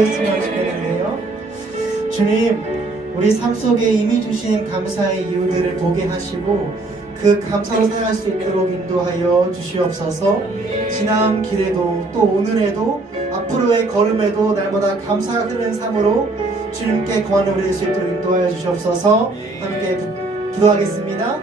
기도했으면 좋겠는데요. 주님, 우리 삶 속에 이미 주신 감사의 이유들을 보게 하시고 그 감사로 살아갈 수 있도록 인도하여 주시옵소서. 지난 길에도 또 오늘에도 앞으로의 걸음에도 날마다 감사가 흐르는 삶으로 주님께 거하는 우리 될 수 있도록 인도하여 주시옵소서. 함께 기도하겠습니다.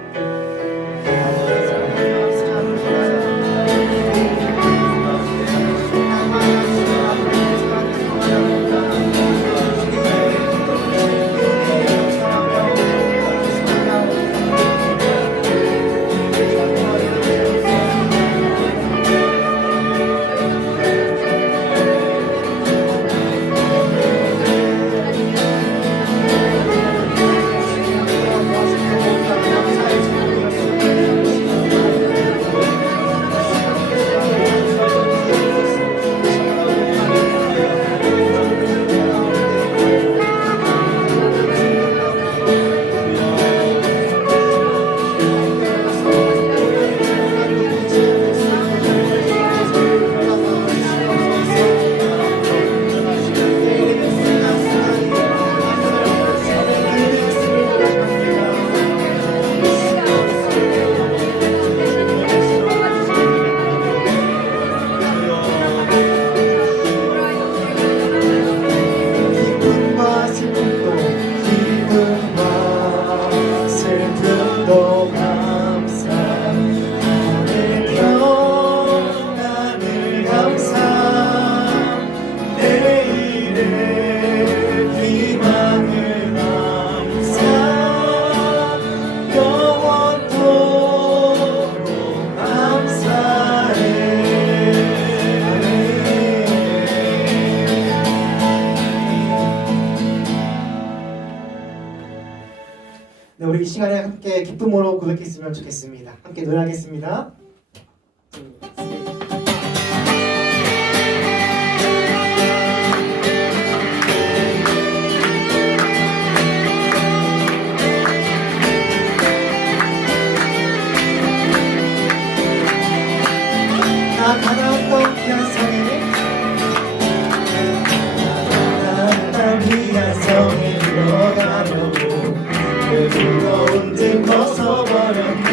우리 이 시간에 함께 기쁨으로 고백했으면 좋겠습니다. 함께 노래하겠습니다. 나 가나왔던 귀한 성에 나 귀한 성에 들어가려고 그 무거운 등 벗어버렸네.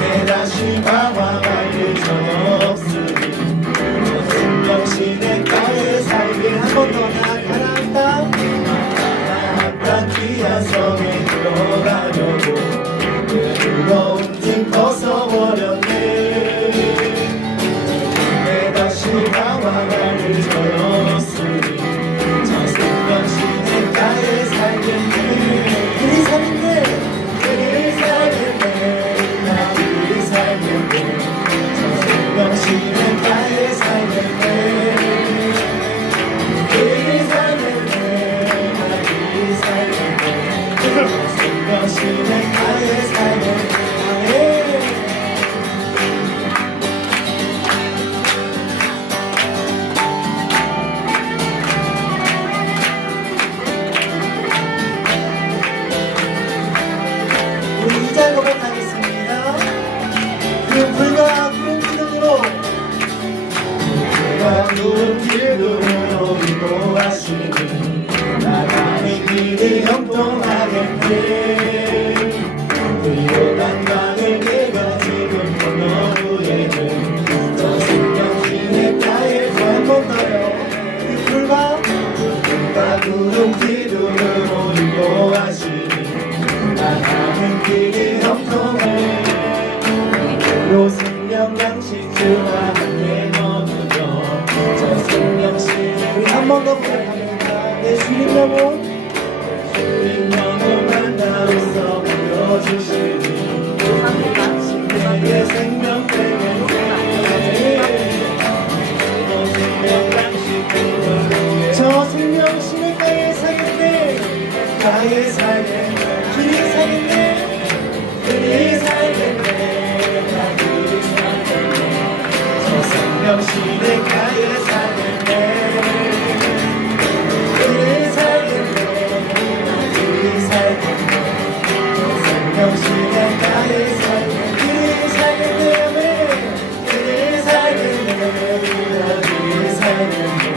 내 다시 방황할 일 없으니 순명신의 나의 삶이 한 번 더 나가란다. 나갔다 귀한 성에 들어가려고 그 무거운 등 벗어버렸네. 내 다시 방황할 일 없으니 저 순명신의 나의 삶이 그리 살겠네. 그리 살겠네. 나 그리 살겠네. 저 생명신의 나의 살겠네. 그리 살겠네. 나 그리 살겠네. 저 생명신의 나의 살겠네. 우리 2절 고백하겠습니다. 그 불과 구름 기둥으로 불과 구름 기둥으로 인도하시니 나가는 길이 형통하겠네. 그 요단강을 내가 지금 건너후에는 저 생명신의 나의 한 번 더요. 그 불과 구름 기둥으로 인도하시니 나가는 길이 형통해. 로 생명 양식 주와 함께 머물러 저 생명신을 한 번 더 부탁합니다. 내 주님 영혼 주님 영혼 만나로서 보여주시니 당신에게 생명 되게 저 생명신을 나의 살겠네. 나의 삶에 길이 살겠네. 길이 살겠네. 나 길이 살겠네. 저 생명신의 나의 살겠네. 길이 살겠네. 나 길이 살겠네. 저 생명신의 나의 살겠네. 길이 살겠네. 길이 살겠네. 나 길이 살겠네.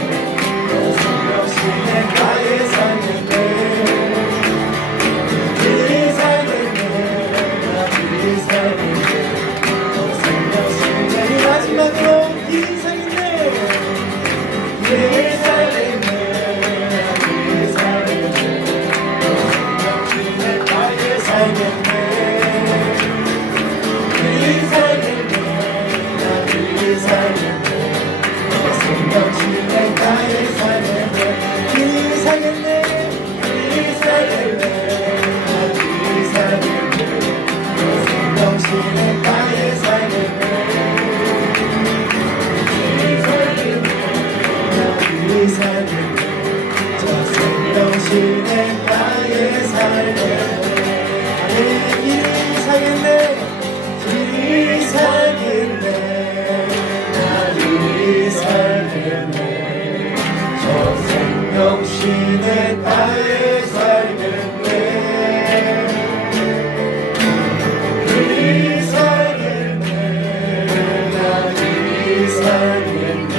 살겠네.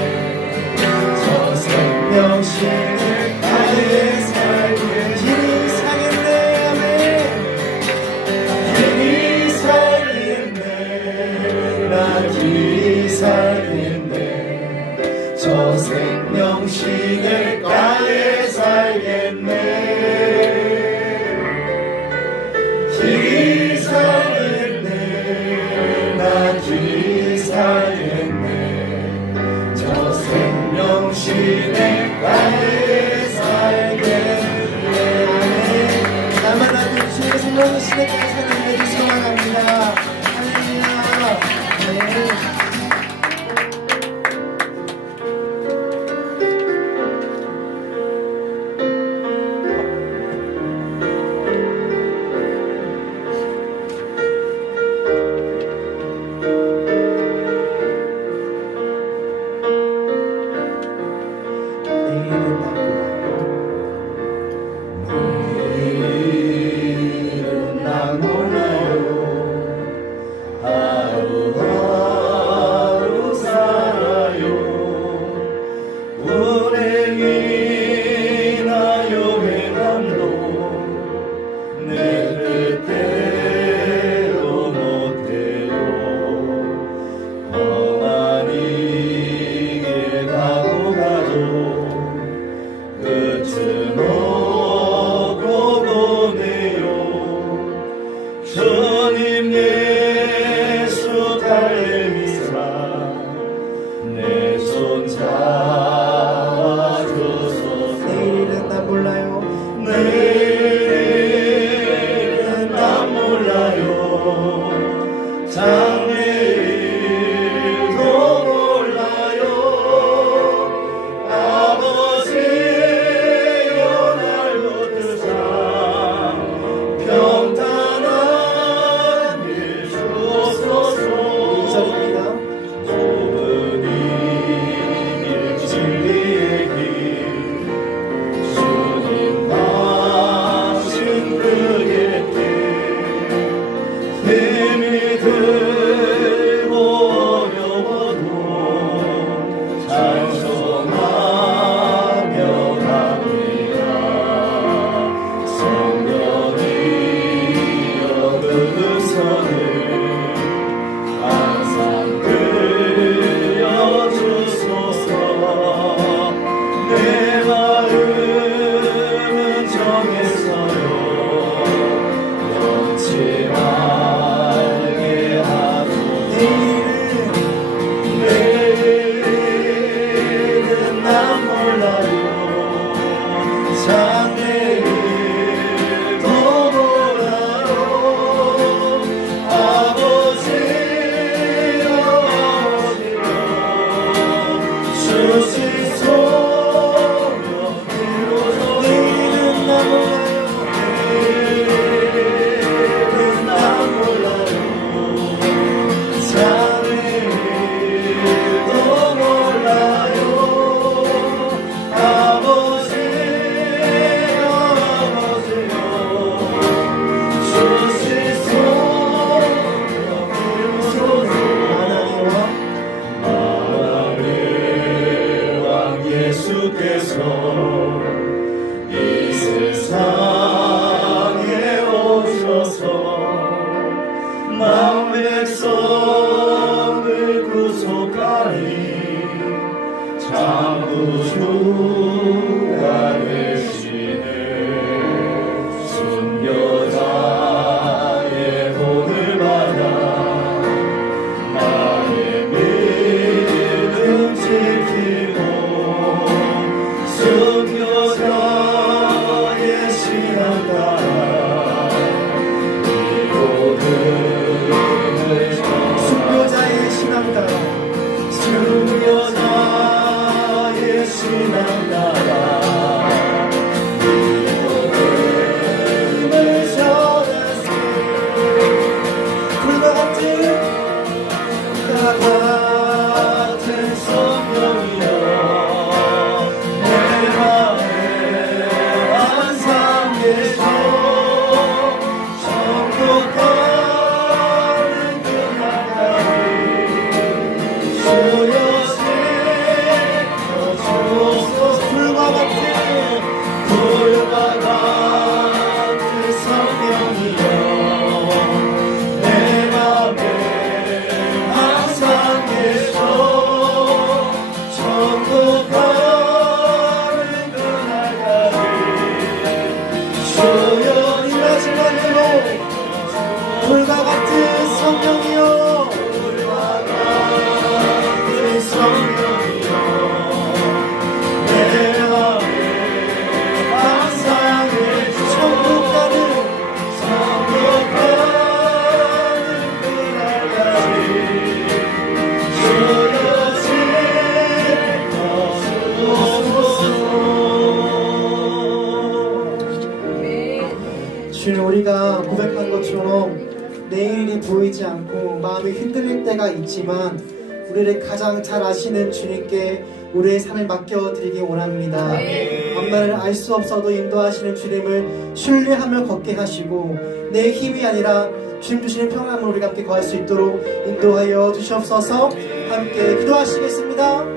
저 생명신을 가에 살겠네. 길이 살겠네. 나 길이 살겠네. 저 생명신을 가에 살겠네. 길이 살겠네. 나 길이 살겠네. 저 생명신의 가에 살겠네. 나만 알고 주의 생명의 시대까지 사는 데 소망합니다. 할렐루야. 네. 내일은 난 몰라요. 하루하루 살아요. 운행이나 여행함도 내 뜻대로 못해요. 험한 이길 가고 가죠. 끝은 없고 보네요. 주님 예수 달래미사 내 손 잡아주소서. 내일은 난 몰라요. 내일은 난 몰라요. 장래일도 몰라요. 아버지여 날 붙드사 평탄한 길 주옵소서. 인사드립니다. 좁은 이 길 진리의 길 주님 가신 그의 길 힘이 들고 어려워도 찬송하며 갑니다. 성령이여 그 음성을 항상 들려주소서. 내 마음은 정했어요. 넘지 말게 하소서. 내일은 난 몰라요. 장래일도 몰라요. 아버지여 주시소. 내일은 난 몰라요. 장래일도 몰라요. 아버지여 주시소. 만왕의 왕 예수께서 이 세상에 오셔서 만 백성을 구속하니 참 구주가 되시네. 순교자의 본을 받아 나의 믿음 지키고 순교자의 신앙 따라 순교자의 신앙 따라 순교자의 신앙 따라 믿음을 전하세. 불과 같은 성령이여 내 맘에 항상 계셔. 천국가는 그날까지 주여 않고 마음이 흔들릴 때가 있지만 우리를 가장 잘 아시는 주님께 우리의 삶을 맡겨드리기 원합니다. 앞날을 알 수 없어도 인도하시는 주님을 신뢰하며 걷게 하시고 내 힘이 아니라 주님 주시는 평안함을 우리가 함께 거할 수 있도록 인도하여 주시옵소서. 함께 기도하시겠습니다.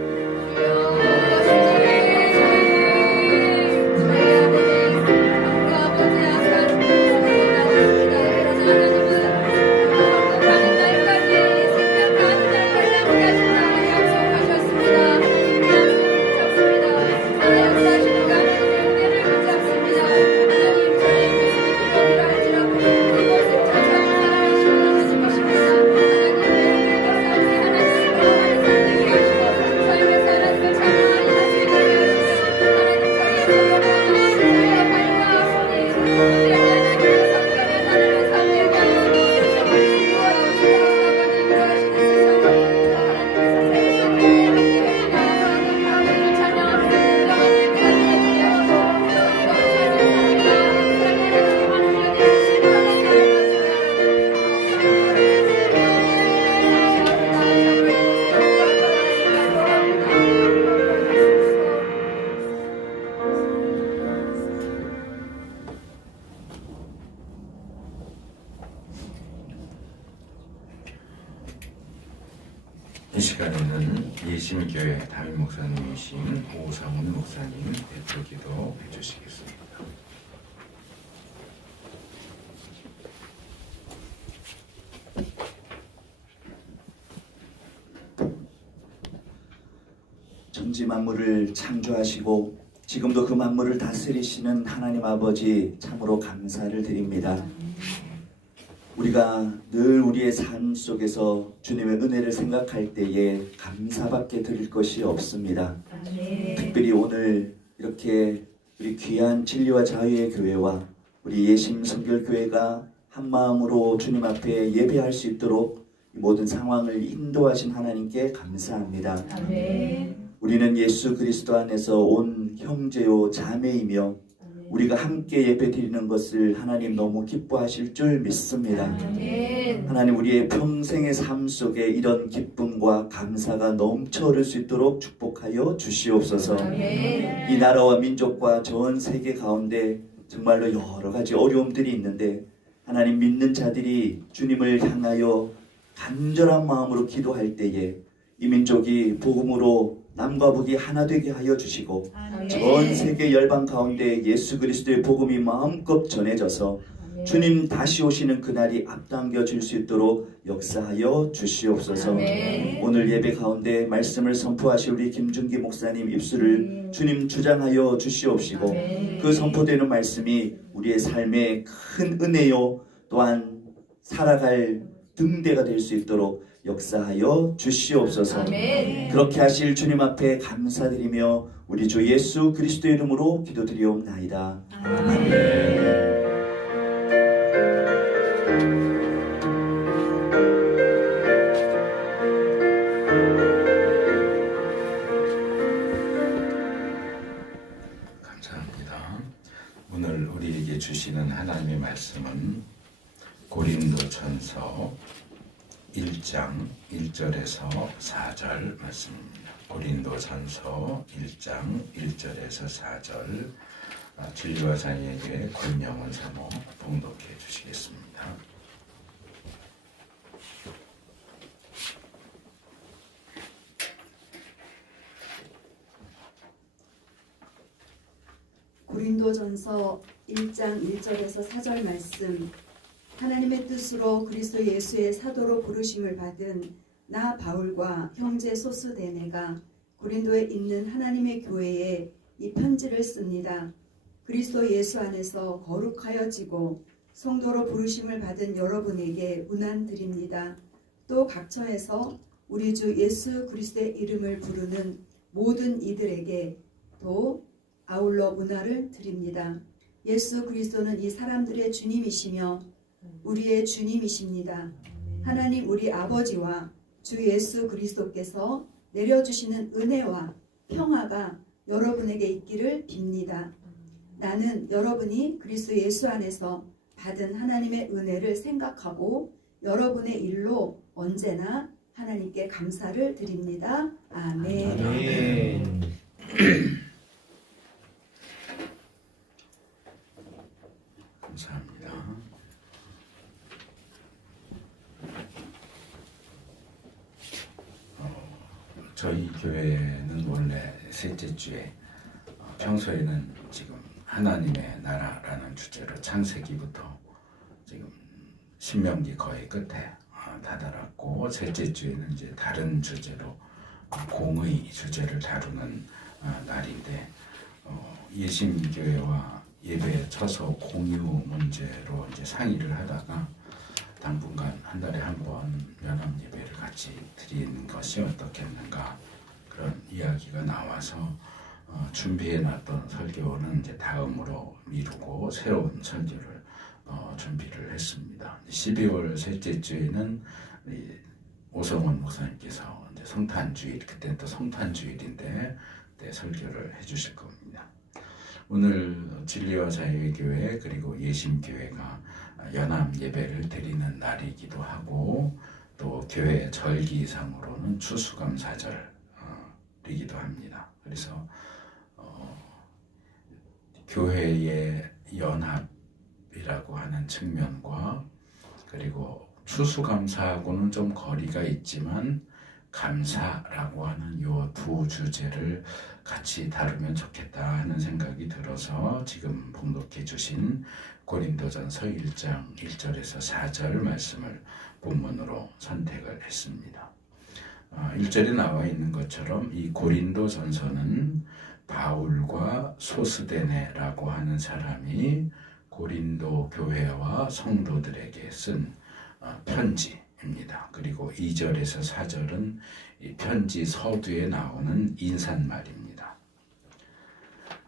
이 시간에는 예심교회 담임 목사님이신 오상훈 목사님 대표 기도 해주시겠습니다. 천지 만물을 창조하시고 지금도 그 만물을 다스리시는 하나님 아버지 참으로 감사를 드립니다. 우리가 늘 우리의 삶 속에서 주님의 은혜를 생각할 때에 감사밖에 드릴 것이 없습니다. 특별히 오늘 이렇게 우리 귀한 진리와 자유의 교회와 우리 예심 선결교회가 한 마음으로 주님 앞에 예배할 수 있도록 이 모든 상황을 인도하신 하나님께 감사합니다. 우리는 예수 그리스도 안에서 온 형제요 자매이며 우리가 함께 예배드리는 것을 하나님 너무 기뻐하실 줄 믿습니다. 하나님 우리의 평생의 삶 속에 이런 기쁨과 감사가 넘쳐 흐를 수 있도록 축복하여 주시옵소서. 이 나라와 민족과 전 세계 가운데 정말로 여러 가지 어려움들이 있는데 하나님 믿는 자들이 주님을 향하여 간절한 마음으로 기도할 때에 이 민족이 복음으로 남과 북이 하나 되게 하여 주시고 전 세계 열방 가운데 예수 그리스도의 복음이 마음껏 전해져서 주님 다시 오시는 그날이 앞당겨 줄 수 있도록 역사하여 주시옵소서. 오늘 예배 가운데 말씀을 선포하실 우리 김준기 목사님 입술을 주님 주장하여 주시옵시고 그 선포되는 말씀이 우리의 삶의 큰 은혜요 또한 살아갈 등대가 될 수 있도록 역사하여 주시옵소서. 그렇게 하실 주님 앞에 감사드리며 우리 주 예수 그리스도의 이름으로 기도드리옵나이다. 아멘. 감사합니다. 오늘 우리에게 주시는 하나님의 말씀은 고린도전서 1장 1절에서 4절 말씀입니다. 고린도전서 1장 1절에서 4절 진리와 자유에게 권영원 사모 봉독해 주시겠습니다. 고린도전서 1장 1절에서 4절 말씀. 하나님의 뜻으로 그리스도 예수의 사도로 부르심을 받은 나 바울과 형제 소스데네가 고린도에 있는 하나님의 교회에 이 편지를 씁니다. 그리스도 예수 안에서 거룩하여지고 성도로 부르심을 받은 여러분에게 문안 드립니다. 또 각처에서 우리 주 예수 그리스도의 이름을 부르는 모든 이들에게 또 아울러 문안을 드립니다. 예수 그리스도는 이 사람들의 주님이시며 우리의 주님이십니다. 하나님 우리 아버지와 주 예수 그리스도께서 내려주시는 은혜와 평화가 여러분에게 있기를 빕니다. 나는 여러분이 그리스도 예수 안에서 받은 하나님의 은혜를 생각하고 여러분의 일로 언제나 하나님께 감사를 드립니다. 아멘. 아멘. 감사합니다. 저희 교회는 원래 셋째 주에 평소에는 지금 하나님의 나라라는 주제로 창세기부터 지금 신명기 거의 끝에 다다랐고, 셋째 주에는 이제 다른 주제로 공의 주제를 다루는 날인데, 예심교회와 예배 처소 공유 문제로 이제 상의를 하다가 당분간 한 달에 한 번 연합 예배를 같이 드리는 것이 어떻겠는가, 그런 이야기가 나와서 준비해놨던 설교는 이제 다음으로 미루고 새로운 설교를 준비를 했습니다. 12월 셋째 주에는 오성원 목사님께서 이제 성탄주일, 그때 또 성탄주일인데 그때 설교를 해주실 겁니다. 오늘 진리와 자유의 교회 그리고 예심교회가 연합 예배를 드리는 날이기도 하고, 또 교회 절기상으로는 추수감사절이기도 합니다. 그래서 교회의 연합이라고 하는 측면과, 그리고 추수감사하고는 좀 거리가 있지만 감사라고 하는 요 두 주제를 같이 다루면 좋겠다 하는 생각이 들어서 지금 봉독해 주신 고린도전서 1장 1절에서 4절 말씀을 본문으로 선택을 했습니다. 1절에 나와 있는 것처럼 이 고린도전서는 바울과 소스데네라고 하는 사람이 고린도 교회와 성도들에게 쓴 편지입니다. 그리고 2절에서 4절은 이 편지 서두에 나오는 인사말입니다.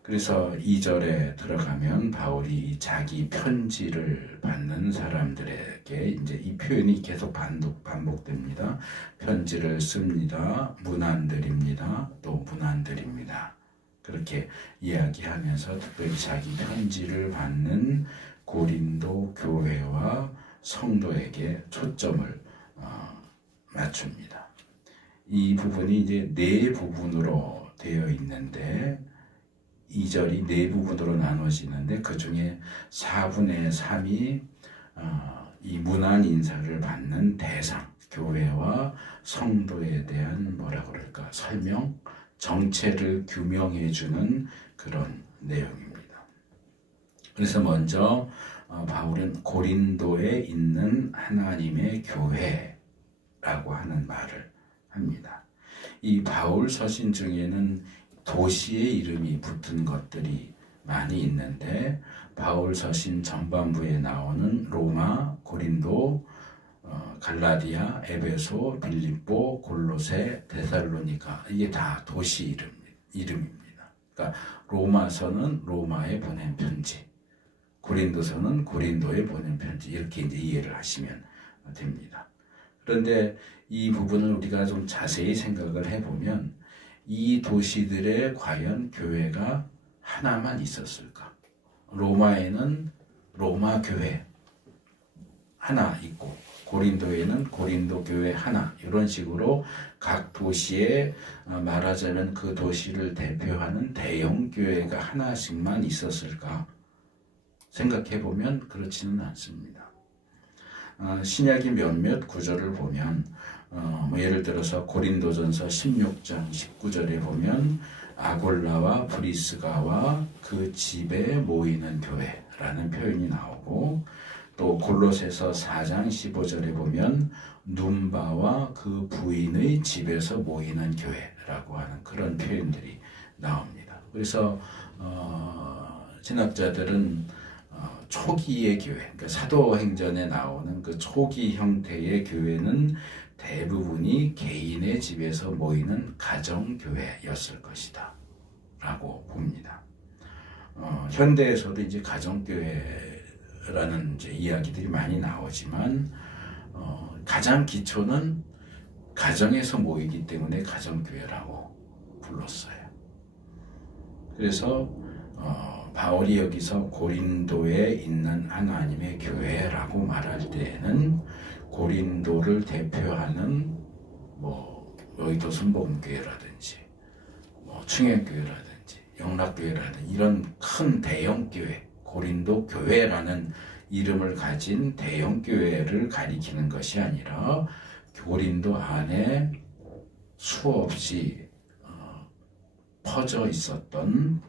그래서 2절에 들어가면 바울이 자기 편지를 받는 사람들에게 이제 이 표현이 계속 반복됩니다. 편지를 씁니다. 문안드립니다. 또 문안드립니다. 그렇게 이야기하면서 특별히 자기 편지를 받는 고린도 교회와 성도에게 초점을 맞춥니다. 이 부분이 이제 네 부분으로 되어 있는데, 2절이 네 부분으로 나눠지는데 그 중에 4분의 3이 이 문안 인사를 받는 대상, 교회와 성도에 대한 뭐라 그럴까, 설명, 정체를 규명해주는 그런 내용입니다. 그래서 먼저 바울은 고린도에 있는 하나님의 교회라고 하는 말을 합니다. 이 바울 서신 중에는 도시의 이름이 붙은 것들이 많이 있는데, 바울 서신 전반부에 나오는 로마, 고린도, 갈라디아, 에베소, 빌립보, 골로새, 데살로니가, 이게 다 도시 이름입니다. 그러니까 로마서는 로마에 보낸 편지, 고린도서는 고린도에 보낸 편지, 이렇게 이제 이해를 하시면 됩니다. 그런데 이 부분을 우리가 좀 자세히 생각을 해보면 이 도시들에 과연 교회가 하나만 있었을까? 로마에는 로마 교회 하나 있고, 고린도에는 고린도 교회 하나, 이런 식으로 각 도시에 말하자면 그 도시를 대표하는 대형 교회가 하나씩만 있었을까? 생각해보면 그렇지는 않습니다. 신약의 몇몇 구절을 보면 예를 들어서 고린도전서 16장 19절에 보면 아골라와 브리스가와 그 집에 모이는 교회라는 표현이 나오고, 또 골로새서 4장 15절에 보면 눈바와 그 부인의 집에서 모이는 교회라고 하는 그런 표현들이 나옵니다. 그래서 신학자들은 초기의 교회, 그러니까 사도행전에 나오는 그 초기 형태의 교회는 대부분이 개인의 집에서 모이는 가정교회였을 것이다 라고 봅니다. 현대에서도 이제 가정교회라는 이제 이야기들이 많이 나오지만 가장 기초는 가정에서 모이기 때문에 가정교회라고 불렀어요. 그래서 바울이 여기서 고린도에 있는 하나님의 교회라고 말할 때에는 고린도를 대표하는 뭐 여의도 순복음교회라든지 뭐 충현교회라든지 영락교회라든지 이런 큰 대형 교회, 고린도 교회라는 이름을 가진 대형 교회를 가리키는 것이 아니라 고린도 안에 수없이 퍼져 있었던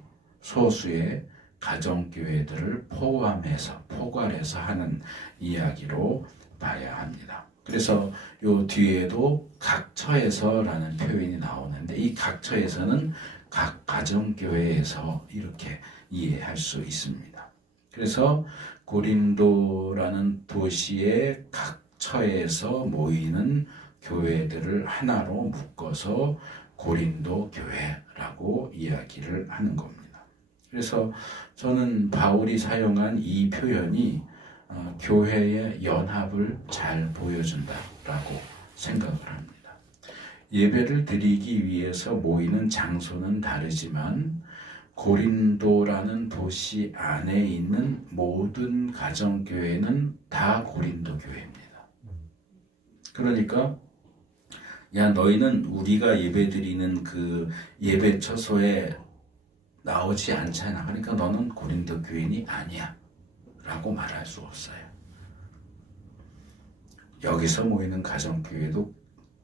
소수의 가정교회들을 포괄해서 하는 이야기로 봐야 합니다. 그래서 요 뒤에도 각처에서라는 표현이 나오는데 이 각처에서는 각 가정교회에서 이렇게 이해할 수 있습니다. 그래서 고린도라는 도시의 각처에서 모이는 교회들을 하나로 묶어서 고린도 교회라고 이야기를 하는 겁니다. 그래서 저는 바울이 사용한 이 표현이 교회의 연합을 잘 보여준다라고 생각을 합니다. 예배를 드리기 위해서 모이는 장소는 다르지만 고린도라는 도시 안에 있는 모든 가정교회는 다 고린도 교회입니다. 그러니까 야 너희는 우리가 예배 드리는 그 예배 처소에 나오지 않잖아. 그러니까 너는 고린도 교인이 아니야 라고 말할 수 없어요. 여기서 모이는 가정교회도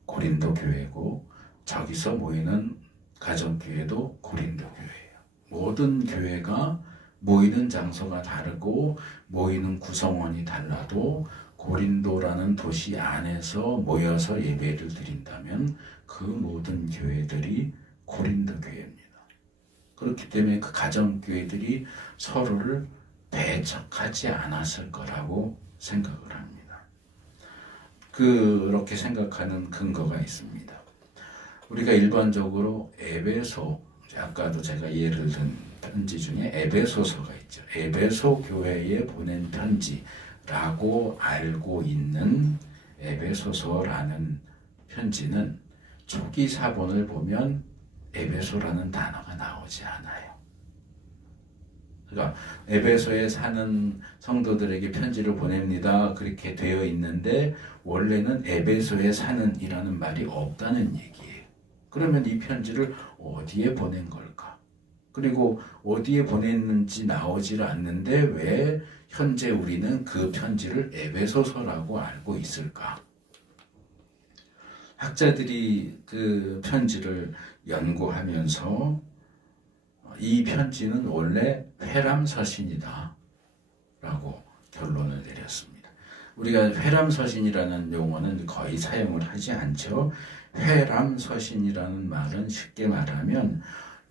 고린도 교회고 저기서 모이는 가정교회도 고린도 교회예요. 모든 교회가 모이는 장소가 다르고 모이는 구성원이 달라도 고린도라는 도시 안에서 모여서 예배를 드린다면 그 모든 교회들이 고린도 교회입니다. 그렇기 때문에 그 가정교회들이 서로를 배척하지 않았을 거라고 생각을 합니다. 그렇게 생각하는 근거가 있습니다. 우리가 일반적으로 에베소, 아까도 제가 예를 든 편지 중에 에베소서가 있죠. 에베소 교회에 보낸 편지라고 알고 있는 에베소서라는 편지는 초기 사본을 보면 에베소라는 단어가 나오지 않아요. 그러니까 에베소에 사는 성도들에게 편지를 보냅니다. 그렇게 되어 있는데 원래는 에베소에 사는 이라는 말이 없다는 얘기예요. 그러면 이 편지를 어디에 보낸 걸까? 그리고 어디에 보냈는지 나오질 않는데 왜 현재 우리는 그 편지를 에베소서라고 알고 있을까? 학자들이 그 편지를 연구하면서 이 편지는 원래 회람서신이다 라고 결론을 내렸습니다. 우리가 회람서신이라는 용어는 거의 사용을 하지 않죠. 회람서신이라는 말은 쉽게 말하면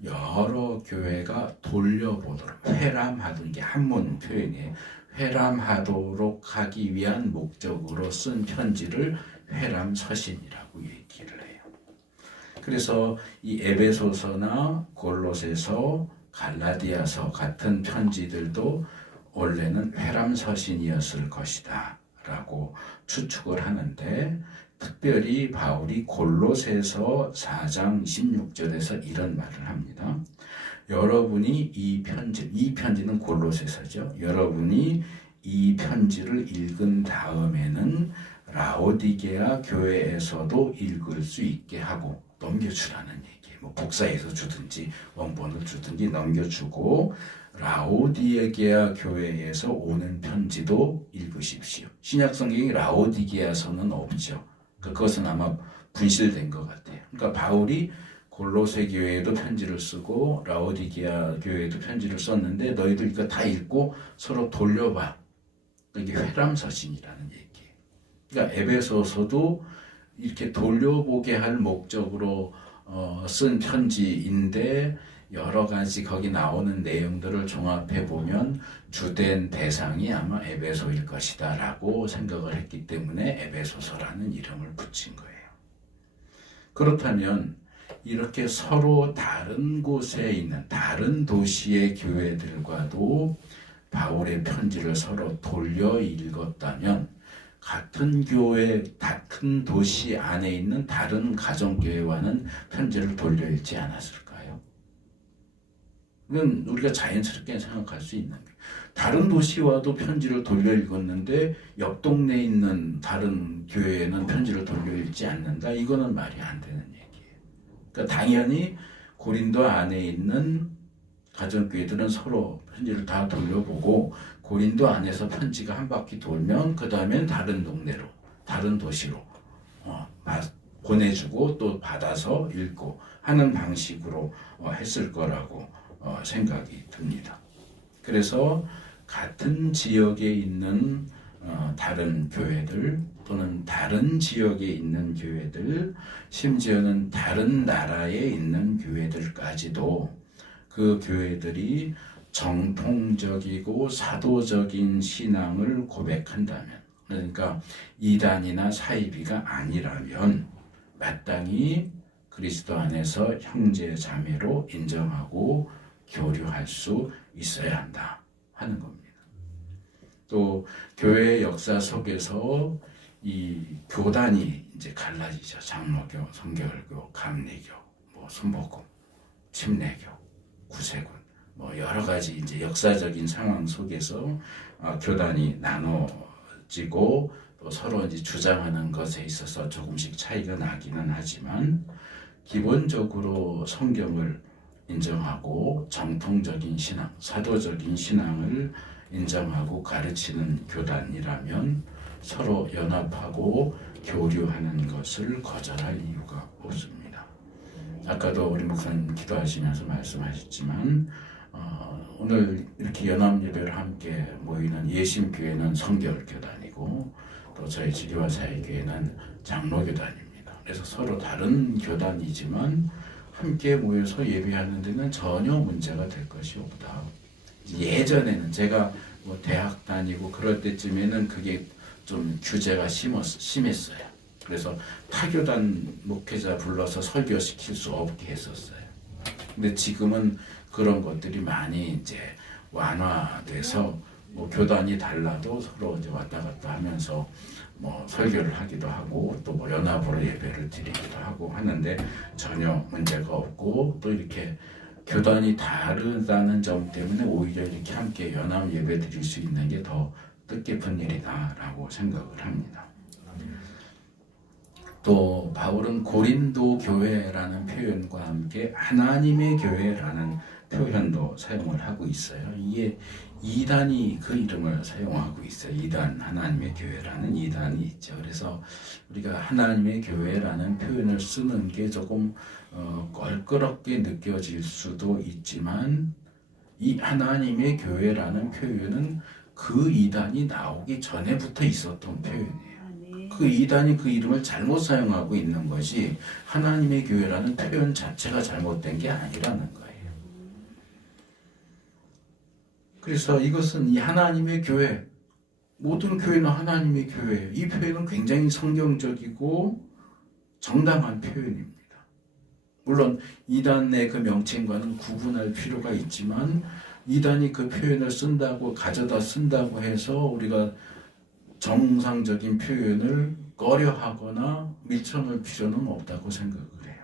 여러 교회가 돌려보도록 회람하도록, 이게 한문 표현이에요. 회람하도록 하기 위한 목적으로 쓴 편지를 회람서신이라고 얘기를 해요. 그래서 이 에베소서나 골로새서, 갈라디아서 같은 편지들도 원래는 회람서신이었을 것이다 라고 추측을 하는데, 특별히 바울이 골로새서 4장 26절에서 이런 말을 합니다. 여러분이 이 편지는 골로새서죠. 여러분이 이 편지를 읽은 다음에는 라오디게아 교회에서도 읽을 수 있게 하고 넘겨주라는 얘기예요. 뭐 복사해서 주든지 원본을 주든지 넘겨주고 라오디게아 교회에서 오는 편지도 읽으십시오. 신약 성경이 라오디게아서는 없죠. 그것은 아마 분실된 것 같아요. 그러니까 바울이 골로새 교회에도 편지를 쓰고 라오디게아 교회에도 편지를 썼는데 너희들 이거 다 읽고 서로 돌려봐. 이게 회람서신이라는 얘기예요. 그러니까 에베소서도 이렇게 돌려보게 할 목적으로 쓴 편지인데 여러 가지 거기 나오는 내용들을 종합해 보면 주된 대상이 아마 에베소일 것이다 라고 생각을 했기 때문에 에베소서라는 이름을 붙인 거예요. 그렇다면 이렇게 서로 다른 곳에 있는 다른 도시의 교회들과도 바울의 편지를 서로 돌려 읽었다면 같은 교회, 같은 도시 안에 있는 다른 가정교회와는 편지를 돌려 읽지 않았을까요? 이건 우리가 자연스럽게 생각할 수 있는 거예요. 다른 도시와도 편지를 돌려 읽었는데 옆 동네에 있는 다른 교회에는 편지를 돌려 읽지 않는다. 이거는 말이 안 되는 얘기예요. 그러니까 당연히 고린도 안에 있는 가정교회들은 서로 편지를 다 돌려보고 고린도 안에서 편지가 한 바퀴 돌면 그 다음엔 다른 동네로, 다른 도시로 보내주고 또 받아서 읽고 하는 방식으로 했을 거라고 생각이 듭니다. 그래서 같은 지역에 있는 다른 교회들 또는 다른 지역에 있는 교회들, 심지어는 다른 나라에 있는 교회들까지도 그 교회들이 정통적이고 사도적인 신앙을 고백한다면, 그러니까 이단이나 사이비가 아니라면 마땅히 그리스도 안에서 형제 자매로 인정하고 교류할 수 있어야 한다 하는 겁니다. 또 교회의 역사 속에서 이 교단이 이제 갈라지죠. 장로교, 성결교, 감리교, 순복음, 침례교, 구세군, 여러 가지 이제 역사적인 상황 속에서 교단이 나눠지고 또 서로 이제 주장하는 것에 있어서 조금씩 차이가 나기는 하지만 기본적으로 성경을 인정하고 정통적인 신앙, 사도적인 신앙을 인정하고 가르치는 교단이라면 서로 연합하고 교류하는 것을 거절할 이유가 없습니다. 아까도 우리 목사님 기도하시면서 말씀하셨지만 오늘 이렇게 연합예배를 함께 모이는 예심교회는 성결교단이고 또 저희 지리와 사회교회는 장로교단입니다. 그래서 서로 다른 교단이지만 함께 모여서 예배하는 데는 전혀 문제가 될 것이 없다. 예전에는 제가 대학 다니고 그럴 때쯤에는 그게 좀 규제가 심했어요. 그래서 타교단 목회자 불러서 설교시킬 수 없게 했었어요. 근데 지금은 그런 것들이 많이 이제 완화돼서 교단이 달라도 서로 이제 왔다 갔다 하면서 설교를 하기도 하고 또 연합으로 예배를 드리기도 하고 하는데 전혀 문제가 없고 또 이렇게 교단이 다르다는 점 때문에 오히려 이렇게 함께 연합 예배 드릴 수 있는 게 더 뜻깊은 일이다라고 생각을 합니다. 또 바울은 고린도 교회라는 표현과 함께 하나님의 교회라는 표현도 사용을 하고 있어요. 이게 이단이 그 이름을 사용하고 있어요. 이단, 하나님의 교회라는 이단이 있죠. 그래서 우리가 하나님의 교회라는 표현을 쓰는 게 조금 껄끄럽게 느껴질 수도 있지만 이 하나님의 교회라는 표현은 그 이단이 나오기 전에부터 있었던 표현이에요. 그 이단이 그 이름을 잘못 사용하고 있는 것이 하나님의 교회라는 표현 자체가 잘못된 게 아니라는 거예요. 그래서 이것은 이 하나님의 교회, 모든 교회는 하나님의 교회예요. 이 표현은 굉장히 성경적이고 정당한 표현입니다. 물론 이단의 그 명칭과는 구분할 필요가 있지만 이단이 그 표현을 쓴다고 가져다 쓴다고 해서 우리가 정상적인 표현을 꺼려하거나 밀쳐놓을 필요는 없다고 생각을 해요.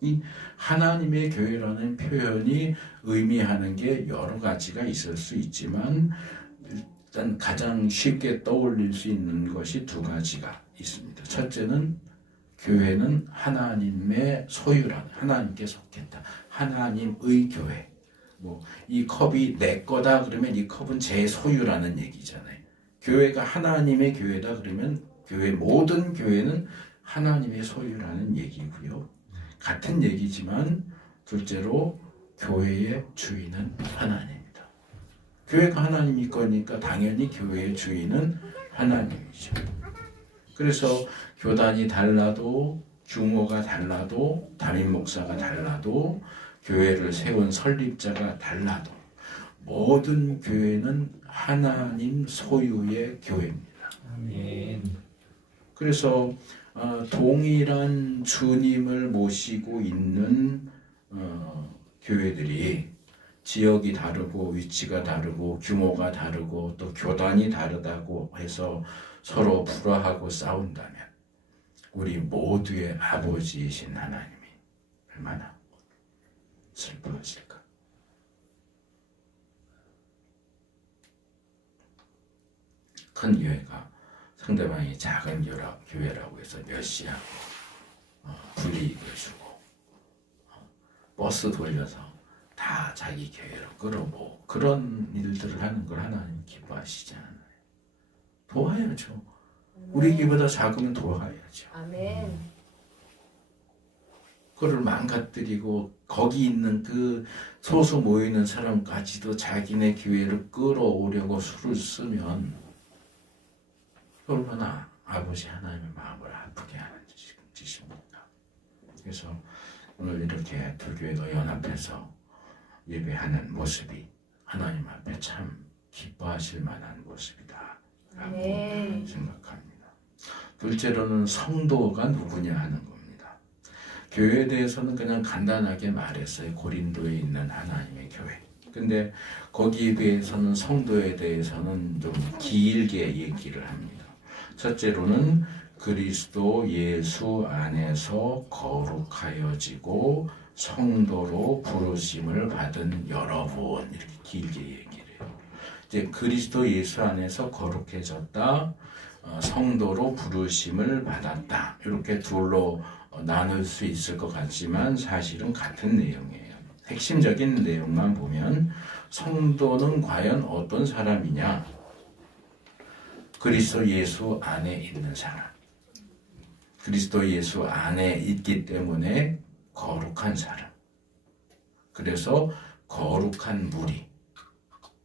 이 하나님의 교회라는 표현이 의미하는 게 여러 가지가 있을 수 있지만 일단 가장 쉽게 떠올릴 수 있는 것이 두 가지가 있습니다. 첫째는 교회는 하나님의 소유라는, 하나님께 속했다. 하나님의 교회. 이 컵이 내 거다 그러면 이 컵은 제 소유라는 얘기잖아요. 교회가 하나님의 교회다 그러면 모든 교회는 하나님의 소유라는 얘기고요. 같은 얘기지만 둘째로 교회의 주인은 하나님입니다. 교회가 하나님이 거니까 당연히 교회의 주인은 하나님이죠. 그래서 교단이 달라도 규모가 달라도 담임 목사가 달라도 교회를 세운 설립자가 달라도 모든 교회는 하나님 소유의 교회입니다. 아멘. 그래서 동일한 주님을 모시고 있는 교회들이 지역이 다르고 위치가 다르고 규모가 다르고 또 교단이 다르다고 해서 서로 불화하고 싸운다면 우리 모두의 아버지이신 하나님이 얼마나 슬퍼하실까. 큰 교회가 상대방이 작은 교회라고 해서 멸시하고 불이익을 주고 버스 돌려서 다 자기 교회로 끌어모으고 그런 일들을 하는 걸 하나님 기뻐하시지 않아요. 도와야죠. 우리 교회보다 작으면 도와야죠. 아멘. 그걸 망가뜨리고 거기 있는 그 소수 모이는 사람까지도 자기네 교회를 끌어오려고 수를 쓰면 얼마나 아버지 하나님의 마음을 아프게 하는 짓입니까? 그래서 오늘 이렇게 두 교회가 연합해서 예배하는 모습이 하나님 앞에 참 기뻐하실 만한 모습이다 라고 생각합니다. 둘째로는 성도가 누구냐 하는 겁니다. 교회에 대해서는 그냥 간단하게 말했어요. 고린도에 있는 하나님의 교회. 근데 거기에 대해서는 성도에 대해서는 좀 길게 얘기를 합니다. 첫째로는 그리스도 예수 안에서 거룩하여지고 성도로 부르심을 받은 여러분, 이렇게 길게 얘기를 해요. 이제 그리스도 예수 안에서 거룩해졌다, 성도로 부르심을 받았다, 이렇게 둘로 나눌 수 있을 것 같지만 사실은 같은 내용이에요. 핵심적인 내용만 보면 성도는 과연 어떤 사람이냐? 그리스도 예수 안에 있는 사람. 그리스도 예수 안에 있기 때문에 거룩한 사람. 그래서 거룩한 무리.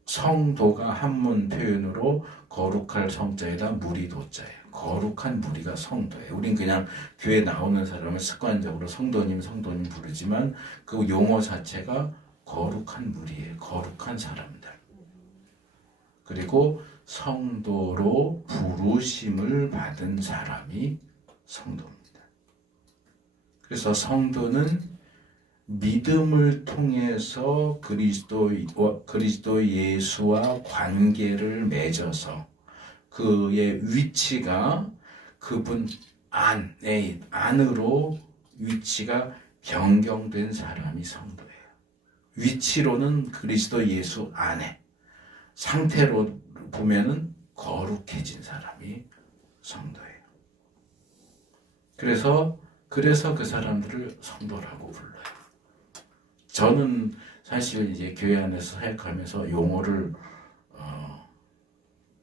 성도가 한문 표현으로 거룩할 성자에다 무리 도자예요. 거룩한 무리가 성도예요. 우린 그냥 교회 나오는 사람을 습관적으로 성도님 부르지만 그 용어 자체가 거룩한 무리예요. 거룩한 사람들. 그리고 성도로 부르심을 받은 사람이 성도입니다. 그래서 성도는 믿음을 통해서 그리스도 예수와 관계를 맺어서 그의 위치가 그분 안으로 위치가 변경된 사람이 성도예요. 위치로는 그리스도 예수 안에, 상태로 보면은 거룩해진 사람이 성도예요. 그래서 그 사람들을 성도라고 불러요. 저는 사실 이제 교회 안에서 사역하면서 용어를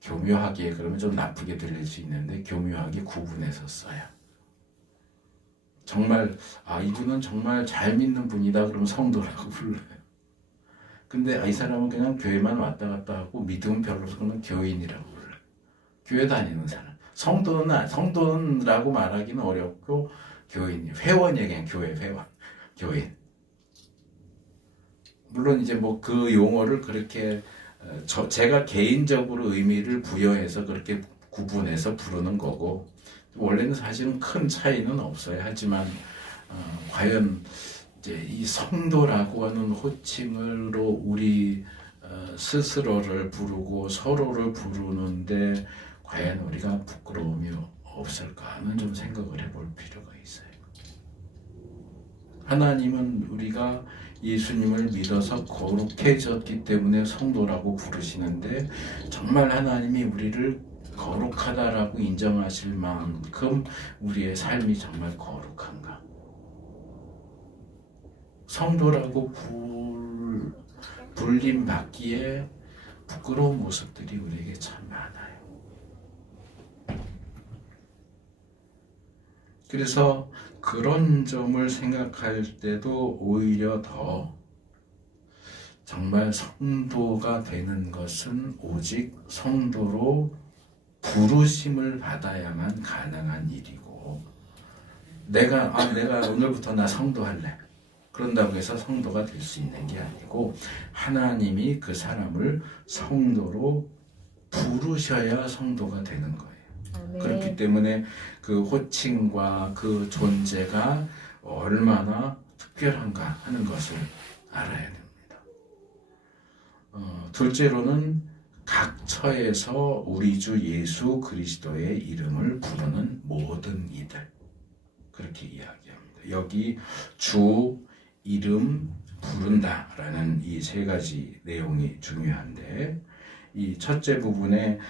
교묘하게, 그러면 좀 나쁘게 들릴 수 있는데 교묘하게 구분해서 써요. 정말 이분은 정말 잘 믿는 분이다 그러면 성도라고 불러요. 근데 이 사람은 그냥 교회만 왔다 갔다 하고 믿음 별로 없어 그러면 교인이라고 불러요. 교회 다니는 사람. 성도라고 말하기는 어렵고 교인, 회원이에요. 그냥 교회 회원, 교인. 물론 이제 뭐 그 용어를 그렇게 제가 개인적으로 의미를 부여해서 그렇게 구분해서 부르는 거고, 원래는 사실은 큰 차이는 없어요. 하지만 과연 이제 이 성도라고 하는 호칭으로 우리 스스로를 부르고 서로를 부르는데 과연 우리가 부끄러움이 없을까는 좀 생각을 해볼 필요가 있어요. 하나님은 우리가 예수님을 믿어서 거룩해졌기 때문에 성도라고 부르시는데, 정말 하나님이 우리를 거룩하다라고 인정하실 만큼 우리의 삶이 정말 거룩한가? 성도라고 불림 받기에 부끄러운 모습들이 우리에게 참 많아요. 그래서 그런 점을 생각할 때도 오히려 더 정말 성도가 되는 것은 오직 성도로 부르심을 받아야만 가능한 일이고, 내가 오늘부터 나 성도할래, 그런다고 해서 성도가 될 수 있는 게 아니고, 하나님이 그 사람을 성도로 부르셔야 성도가 되는 거예요. 그렇기 때문에 그 호칭과 그 존재가 얼마나 특별한가 하는 것을 알아야 됩니다. 둘째로는 각 처에서 우리 주 예수 그리스도의 이름을 부르는 모든 이들, 그렇게 이야기합니다. 여기 주 이름 부른다라는 이 세 가지 내용이 중요한데, 이 첫째 부분에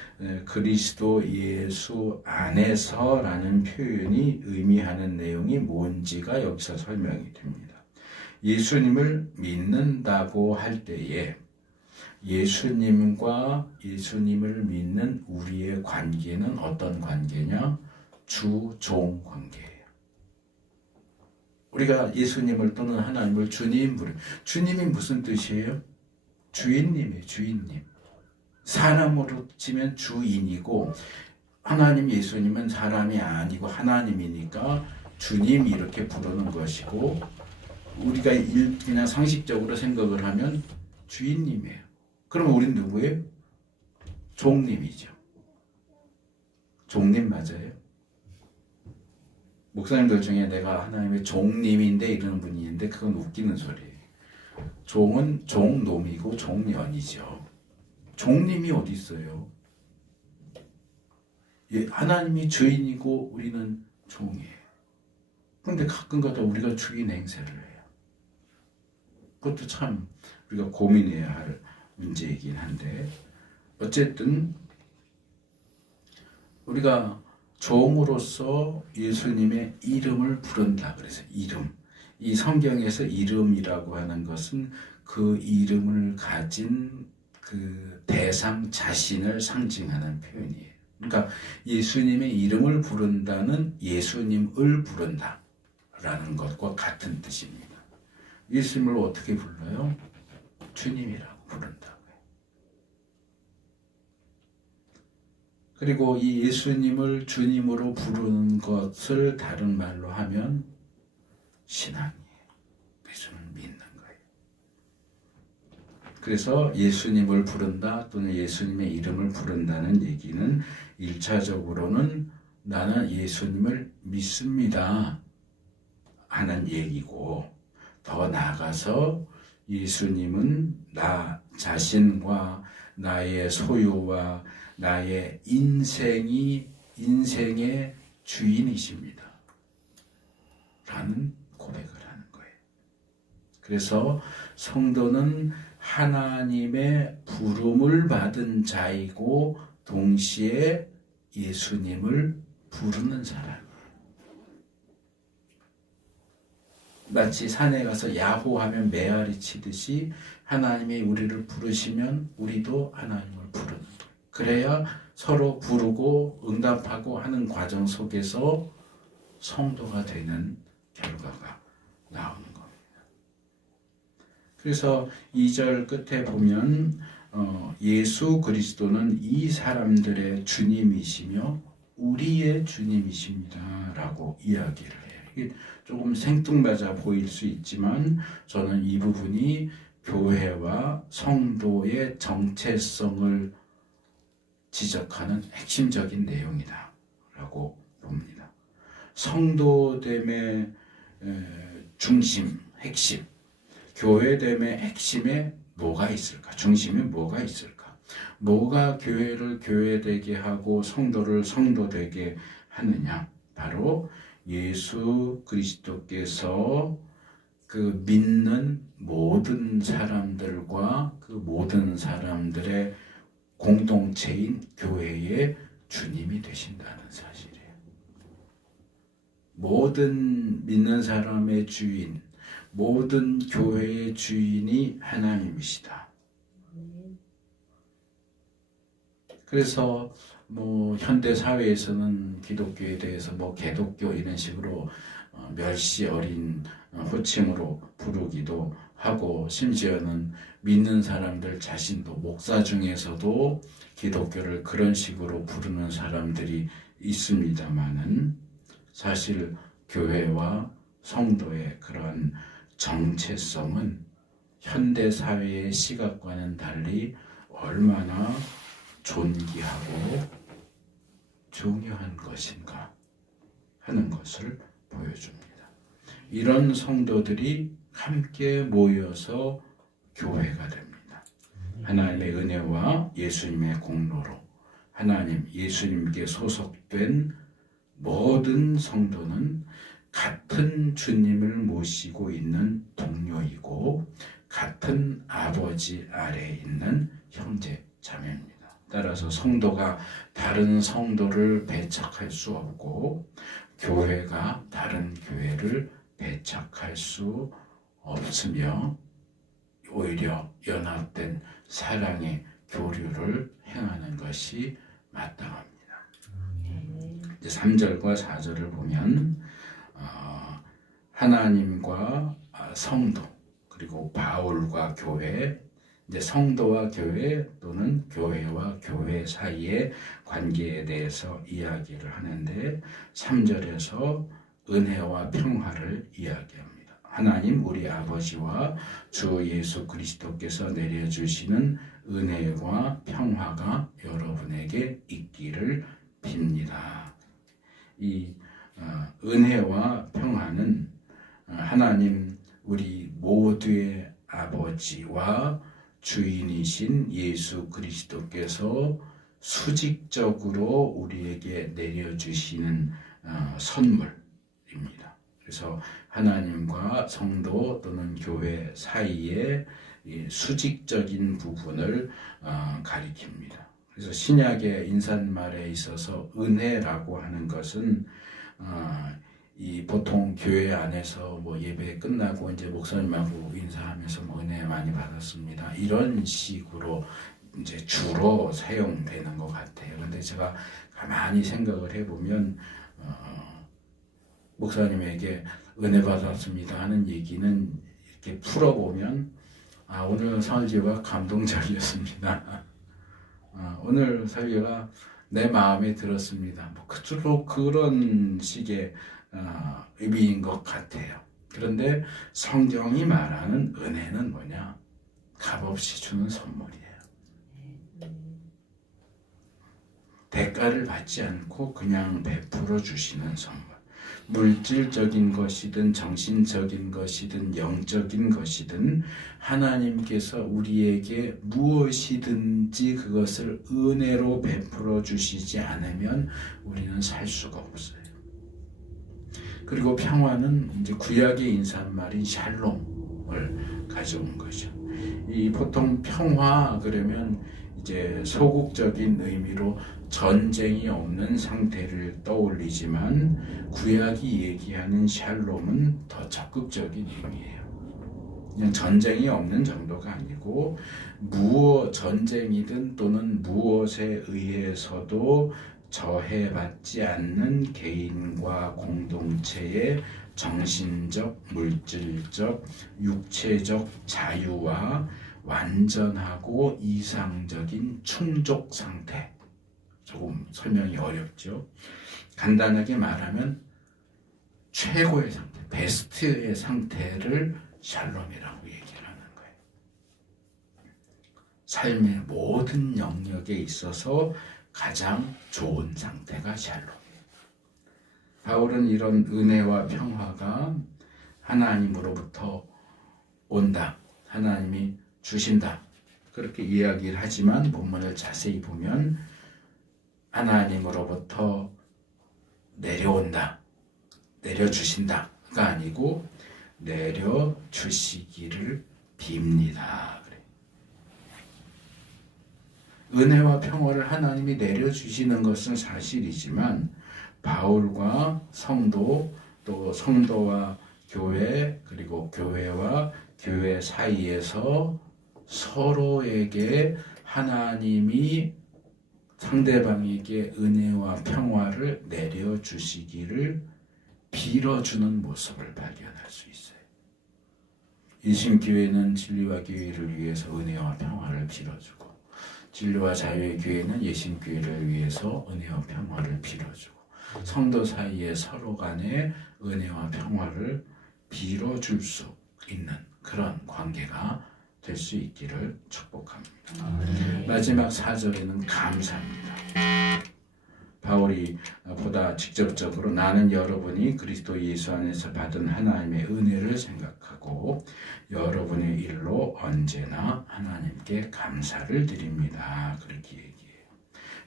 그리스도 예수 안에서라는 표현이 의미하는 내용이 뭔지가 여기서 설명이 됩니다. 예수님을 믿는다고 할 때에 예수님과 예수님을 믿는 우리의 관계는 어떤 관계냐? 주종 관계예요. 우리가 예수님을 또는 하나님을 주님 부르. 주님이 무슨 뜻이에요? 주인님이에요. 주인님. 사람으로 치면 주인이고 하나님 예수님은 사람이 아니고 하나님이니까 주님 이렇게 부르는 것이고 우리가 그냥 상식적으로 생각을 하면 주인님이에요. 그럼 우린 누구예요? 종님이죠. 종님 맞아요? 목사님들 중에 내가 하나님의 종님인데 이러는 분이 있는데 그건 웃기는 소리예요. 종은 종놈이고 종년이죠. 종님이 어디 있어요? 예, 하나님이 주인이고 우리는 종이에요. 그런데 가끔가다 우리가 주인 행세를 해요. 그것도 참 우리가 고민해야 할 문제이긴 한데 어쨌든 우리가 종으로서 예수님의 이름을 부른다. 그래서 이름. 이 성경에서 이름이라고 하는 것은 그 이름을 가진 그 대상 자신을 상징하는 표현이에요. 그러니까 예수님의 이름을 부른다는 예수님을 부른다 라는 것과 같은 뜻입니다. 예수님을 어떻게 불러요? 주님이라고 부른다고요. 그리고 이 예수님을 주님으로 부르는 것을 다른 말로 하면 신앙이에요. 예수님을 믿는 거예요. 그래서 예수님을 부른다 또는 예수님의 이름을 부른다는 얘기는 1차적으로는 나는 예수님을 믿습니다 하는 얘기고 더 나아가서 예수님은 나 자신과 나의 소유와 나의 인생의 주인이십니다 라는 고백을 하는 거예요. 그래서 성도는 하나님의 부름을 받은 자이고 동시에 예수님을 부르는 사람이에요. 마치 산에 가서 야호하면 메아리 치듯이 하나님이 우리를 부르시면 우리도 하나님을 부르는 거예요. 그래야 서로 부르고 응답하고 하는 과정 속에서 성도가 되는 결과가 나오는 겁니다. 그래서 2절 끝에 보면 예수 그리스도는 이 사람들의 주님이시며 우리의 주님이십니다 라고 이야기를 해요. 이게 조금 생뚱맞아 보일 수 있지만 저는 이 부분이 교회와 성도의 정체성을 지적하는 핵심적인 내용이다 라고 봅니다. 성도됨의 중심, 핵심, 교회됨의 핵심에 뭐가 있을까? 중심에 뭐가 있을까? 뭐가 교회를 교회되게 하고 성도를 성도되게 하느냐? 바로 예수 그리스도께서 그 믿는 모든 사람들과 그 모든 사람들의 공동체인 교회의 주님이 되신다는 사실이에요. 모든 믿는 사람의 주인, 모든 교회의 주인이 하나님이시다. 그래서 현대 사회에서는 기독교에 대해서 개독교 이런 식으로 멸시 어린 호칭으로 부르기도 하고 심지어는 믿는 사람들 자신도 목사 중에서도 기독교를 그런 식으로 부르는 사람들이 있습니다만은 사실 교회와 성도의 그런 정체성은 현대 사회의 시각과는 달리 얼마나 존귀하고 중요한 것인가 하는 것을 보여줍니다. 이런 성도들이 함께 모여서 교회가 됩니다. 하나님의 은혜와 예수님의 공로로 하나님, 예수님께 소속된 모든 성도는 같은 주님을 모시고 있는 동료이고 같은 아버지 아래에 있는 형제 자매입니다. 따라서 성도가 다른 성도를 배척할 수 없고 교회가 다른 교회를 배척할 수 없으며 오히려 연합된 사랑의 교류를 행하는 것이 마땅합니다. 이제 3절과 4절을 보면 하나님과 성도 그리고 바울과 교회, 이제 성도와 교회 또는 교회와 교회 사이의 관계에 대해서 이야기를 하는데 3절에서 은혜와 평화를 이야기합니다. 하나님 우리 아버지와 주 예수 그리스도께서 내려주시는 은혜와 평화가 여러분에게 있기를 빕니다. 이 은혜와 평화는 하나님 우리 모두의 아버지와 주인이신 예수 그리스도께서 수직적으로 우리에게 내려주시는 선물입니다. 그래서 하나님과 성도 또는 교회 사이의 수직적인 부분을 가리킵니다. 그래서 신약의 인사말에 있어서 은혜라고 하는 것은 이 보통 교회 안에서 뭐 예배 끝나고 이제 목사님하고 인사하면서 뭐 은혜 많이 받았습니다. 이런 식으로 이제 주로 사용되는 것 같아요. 근데 제가 가만히 생각을 해보면 목사님에게 은혜 받았습니다 하는 얘기는 이렇게 풀어보면 오늘 설교가 감동적이었습니다. 오늘 설교가 내 마음에 들었습니다. 뭐 주로 그런 식의 의미인 것 같아요. 그런데 성경이 말하는 은혜는 뭐냐? 값없이 주는 선물이에요. 대가를 받지 않고 그냥 베풀어 주시는 선물. 물질적인 것이든 정신적인 것이든 영적인 것이든 하나님께서 우리에게 무엇이든지 그것을 은혜로 베풀어 주시지 않으면 우리는 살 수가 없어요. 그리고 평화는 이제 구약의 인사말인 샬롬을 가져온 거죠. 이 보통 평화 그러면 이제 소극적인 의미로 전쟁이 없는 상태를 떠올리지만 구약이 얘기하는 샬롬은 더 적극적인 의미예요. 그냥 전쟁이 없는 정도가 아니고 전쟁이든 또는 무엇에 의해서도 저해받지 않는 개인과 공동체의 정신적, 물질적, 육체적 자유와 완전하고 이상적인 충족 상태. 조금 설명이 어렵죠. 간단하게 말하면 최고의 상태, 베스트의 상태를 샬롬이라고 얘기를 하는 거예요. 삶의 모든 영역에 있어서 가장 좋은 상태가 샬롬이에요. 바울은 이런 은혜와 평화가 하나님으로부터 온다. 하나님이 주신다. 그렇게 이야기를 하지만 본문을 자세히 보면 하나님으로부터 내려온다. 내려주신다가 아니고 내려주시기를 빕니다. 그래. 은혜와 평화를 하나님이 내려주시는 것은 사실이지만 바울과 성도 또 성도와 교회 그리고 교회와 교회 사이에서 서로에게 하나님이 상대방에게 은혜와 평화를 내려주시기를 빌어주는 모습을 발견할 수 있어요. 일심교회는 진리와 교회를 위해서 은혜와 평화를 빌어주고 진리와 자유의 교회는 예심교회를 위해서 은혜와 평화를 빌어주고 성도 사이에 서로 간에 은혜와 평화를 빌어줄 수 있는 그런 관계가 될 수 있기를 축복합니다. 마지막 4절에는 감사입니다. 바울이 보다 직접적으로 나는 여러분이 그리스도 예수 안에서 받은 하나님의 은혜를 생각하고 여러분의 일로 언제나 하나님께 감사를 드립니다. 그렇게 얘기해요.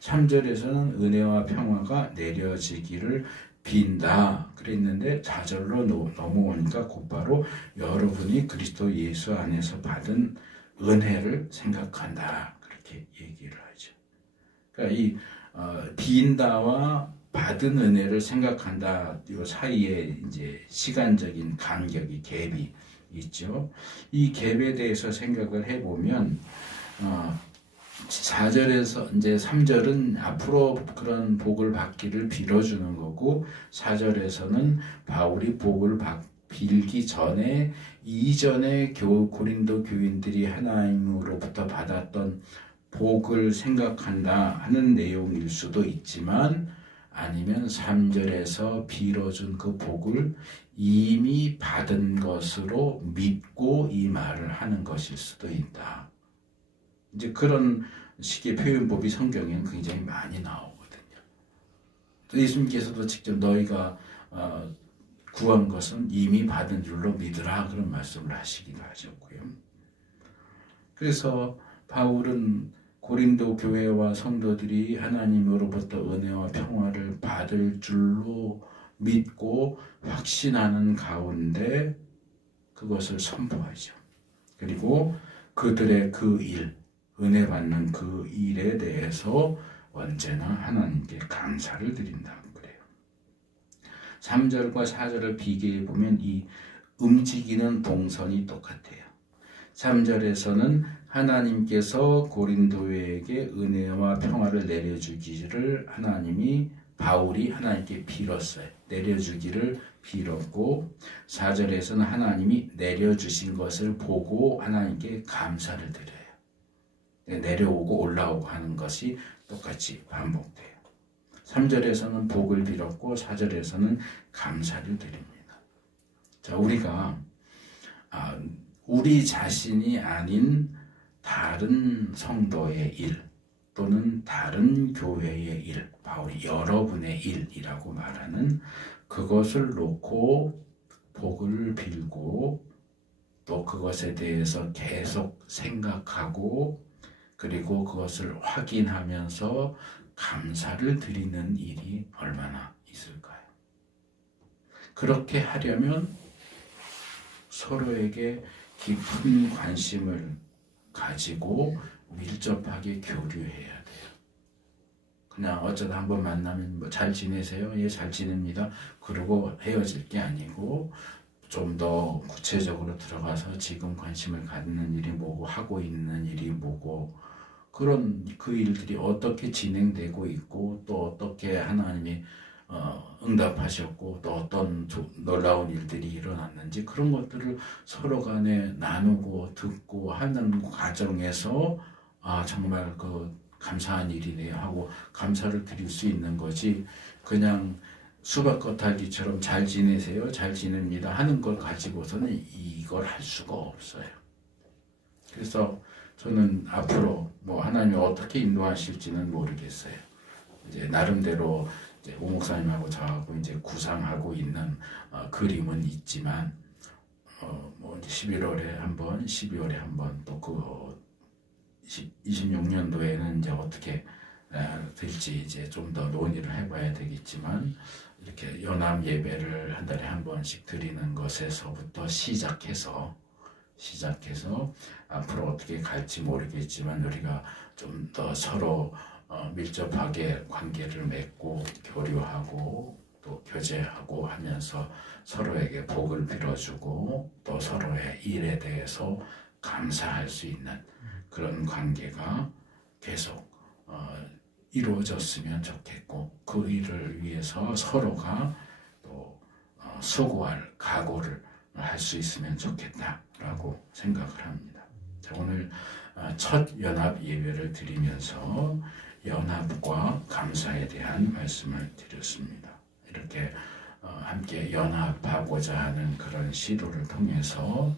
3절에서는 은혜와 평화가 내려지기를 빈다 그랬는데 4절로 넘어오니까 곧바로 여러분이 그리스도 예수 안에서 받은 은혜를 생각한다 그렇게 얘기를 하죠. 그러니까 이 빈다와 받은 은혜를 생각한다 이 사이에 이제 시간적인 간격이 갭이 있죠. 이 갭에 대해서 생각을 해보면 4절에서 이제 3절은 앞으로 그런 복을 받기를 빌어주는 거고 4절에서는 바울이 복을 빌기 전에 이전에 고린도 교인들이 하나님으로부터 받았던 복을 생각한다 하는 내용일 수도 있지만 아니면 3절에서 빌어준 그 복을 이미 받은 것으로 믿고 이 말을 하는 것일 수도 있다. 이제 그런 식의 표현법이 성경에는 굉장히 많이 나오거든요. 예수님께서도 직접 너희가 구한 것은 이미 받은 줄로 믿으라 그런 말씀을 하시기도 하셨고요. 그래서 바울은 고린도 교회와 성도들이 하나님으로부터 은혜와 평화를 받을 줄로 믿고 확신하는 가운데 그것을 선포하죠. 그리고 그들의 그 일, 은혜 받는 그 일에 대해서 언제나 하나님께 감사를 드린다고 그래요. 3절과 4절을 비교해 보면 이 움직이는 동선이 똑같아요. 3절에서는 하나님께서 고린도에게 은혜와 평화를 내려주기를 바울이 하나님께 빌었어요. 내려주기를 빌었고 4절에서는 하나님이 내려주신 것을 보고 하나님께 감사를 드려요. 내려오고 올라오고 하는 것이 똑같이 반복돼요. 3절에서는 복을 빌었고 4절에서는 감사를 드립니다. 자, 우리가 우리 자신이 아닌 다른 성도의 일 또는 다른 교회의 일, 바울이 여러분의 일이라고 말하는 그것을 놓고 복을 빌고 또 그것에 대해서 계속 생각하고 그리고 그것을 확인하면서 감사를 드리는 일이 얼마나 있을까요? 그렇게 하려면 서로에게 깊은 관심을 가지고 밀접하게 교류해야 돼요. 그냥 어쩌다 한번 만나면 뭐 잘 지내세요? 예, 잘 지냅니다. 그러고 헤어질 게 아니고 좀 더 구체적으로 들어가서 지금 관심을 갖는 일이 뭐고 하고 있는 일이 뭐고 그런 그 일들이 어떻게 진행되고 있고 또 어떻게 하나님이 응답하셨고 또 어떤 놀라운 일들이 일어났는지 그런 것들을 서로 간에 나누고 듣고 하는 과정에서 정말 그 감사한 일이네요 하고 감사를 드릴 수 있는 거지 그냥 수박 겉핥기처럼 잘 지내세요? 잘 지냅니다 하는 걸 가지고서는 이걸 할 수가 없어요. 그래서 저는 앞으로 뭐 하나님이 어떻게 인도하실지는 모르겠어요. 이제 나름대로 이제 오 목사님하고 저하고 이제 구상하고 있는 그림은 있지만 뭐 이제 11월에 한번, 12월에 한번 또 그 26년도에는 이제 어떻게 될지 이제 좀 더 논의를 해봐야 되겠지만 이렇게 연합 예배를 한 달에 한 번씩 드리는 것에서부터 시작해서 앞으로 어떻게 갈지 모르겠지만 우리가 좀 더 서로 밀접하게 관계를 맺고 교류하고 또 교제하고 하면서 서로에게 복을 빌어주고 또 서로의 일에 대해서 감사할 수 있는 그런 관계가 계속 이루어졌으면 좋겠고 그 일을 위해서 서로가 또 수고할 각오를 할 수 있으면 좋겠다라고 생각을 합니다. 자, 오늘 첫 연합 예배를 드리면서 연합과 감사에 대한 말씀을 드렸습니다. 이렇게 함께 연합하고자 하는 그런 시도를 통해서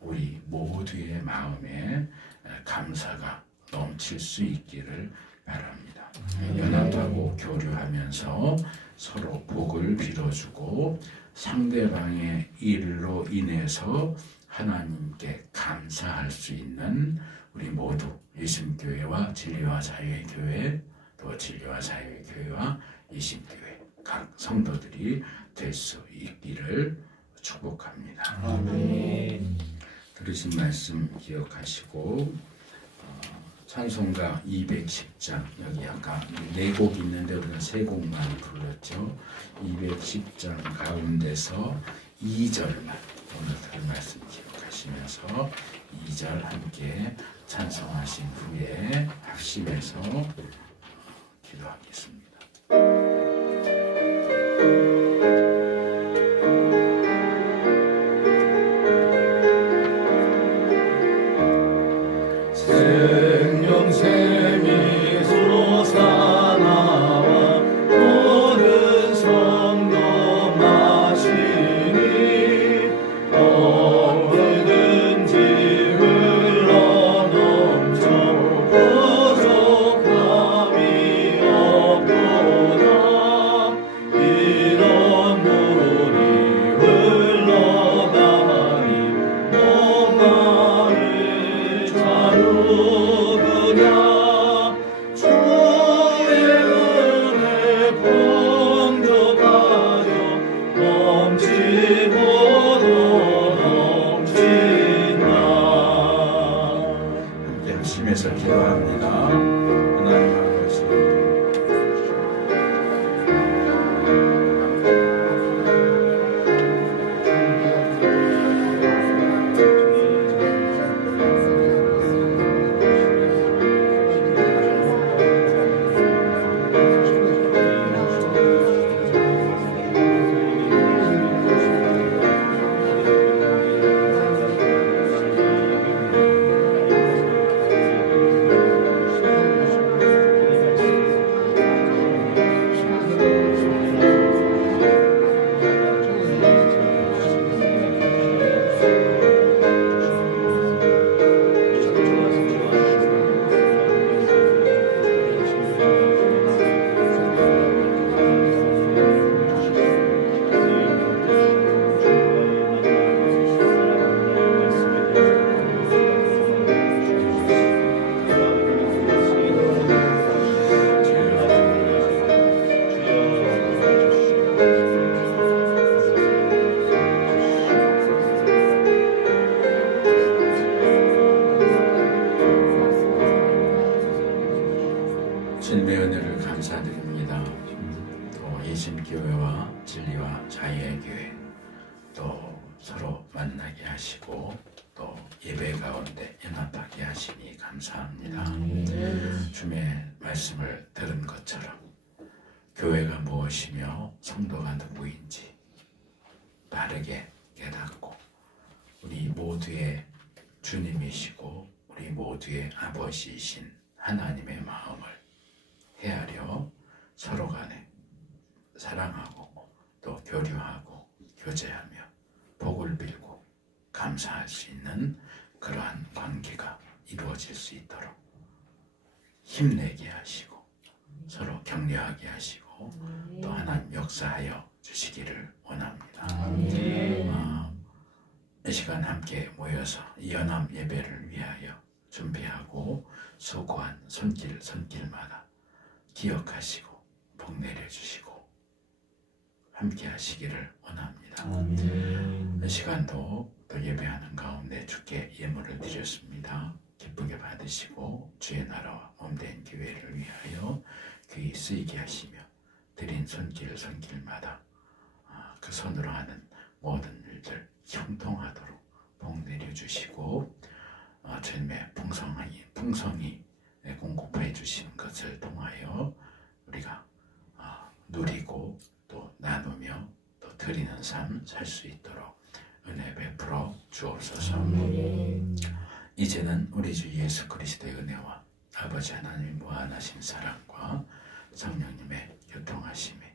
우리 모두의 마음에 감사가 넘칠 수 있기를 바랍니다. 연합하고 교류하면서 서로 복을 빌어주고 상대방의 일로 인해서 하나님께 감사할 수 있는 우리 모두 예수님교회와 진리와 자유의 교회 또 진리와 자유의 교회와 예수님교회 각 성도들이 될 수 있기를 축복합니다. 아멘. 들으신 말씀 기억하시고 찬송가 210장, 여기 아까 4곡 있는데 우리가 3곡만 불렀죠. 210장 가운데서 2절만 오늘 들은 말씀 기억하시면서 2절 함께 찬송하신 후에 합심해서 기도하겠습니다. 생명샘이 솟아나와 모든 성도 마시니 어디든지 흘러넘쳐 부족함이 없도다. 이런 물이 흘러가니 목마를 자루구냐. 주의 은혜 풍족하여 넘치도록 넘친다. 함께 합심해서 기도합니다. 하나님 아버지, 주님의 은혜를 감사드립니다. 또 예심교회와 진리와 자유의 교회 또 서로 만나게 하시고 또 예배 가운데 연합하게 하시니 감사합니다. 주님의 말씀을 들은 것처럼 교회가 무엇이며 성도가 누구인지 바르게 깨닫고 우리 모두의 주님이시고 우리 모두의 아버지이신 하나님의 마음을 헤아려 서로 간에 사랑하고 또 교류하고 교제하며 복을 빌고 감사할 수 있는 그러한 관계가 이루어질 수 있도록 힘내게 하시고 서로 격려하게 하시고 또 하나님 역사하여 주시기를 원합니다. 이 시간 함께 모여서 연합 예배를 위하여 준비하고 수고한 손길마다 기억하시고 복 내려주시고 함께 하시기를 원합니다. 이 시간도 또 예배하는 가운데 주께 예물을 드렸습니다. 기쁘게 받으시고 주의 나라와 몸된 교회를 위하여 귀히 쓰이게 하시며 드린 손길마다 그 손으로 하는 모든 일들 형통하도록 복 내려주시고 주님의 풍성히 공급해 주시는 것을 통하여 우리가 누리고 또 나누며 또 드리는 삶 살 수 있도록 은혜 베풀어 주옵소서. 이제는 우리 주 예수 그리스도의 은혜와 아버지 하나님의 무한하신 사랑과 성령님의 교통하심에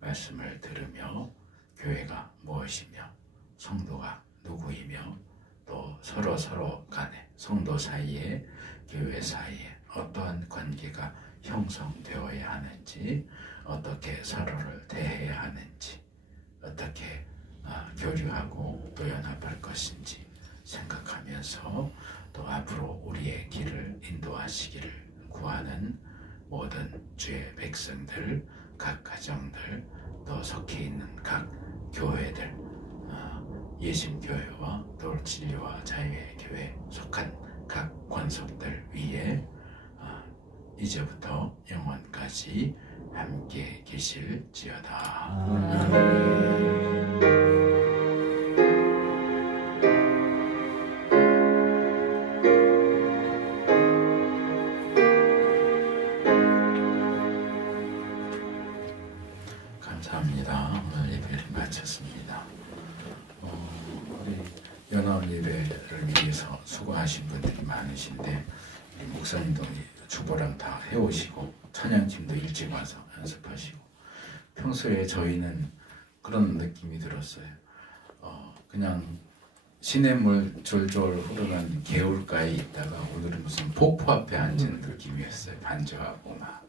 말씀을 들으며 교회가 무엇이며 성도가 누구이며 또 서로 간에 성도 사이에 교회 사이에 어떠한 관계가 형성되어야 하는지 어떻게 서로를 대해야 하는지 어떻게 교류하고 또 연합할 것인지 생각하면서 또 앞으로 우리의 길을 인도하시기를 구하는 모든 주의 백성들, 각 가정들, 또 속해 있는 각 교회들, 예심교회와 또 진리와 자유의 교회 속한 각 권속들 위에 이제부터 영원까지 함께 계실지어다. 감사합니다. 오늘 예배를 마쳤습니다. 우리 연합 예배를 위해서 수고하신 분들이 많으신데 우리 목사님도 주보랑 다 해오시고 찬양팀도 일찍 와서 연습하시고 평소에 저희는 그런 느낌이 들었어요. 그냥 시냇물 졸졸 흐르는 개울가에 있다가 오늘은 무슨 폭포 앞에 앉은 느낌이었어요. 반주하고 막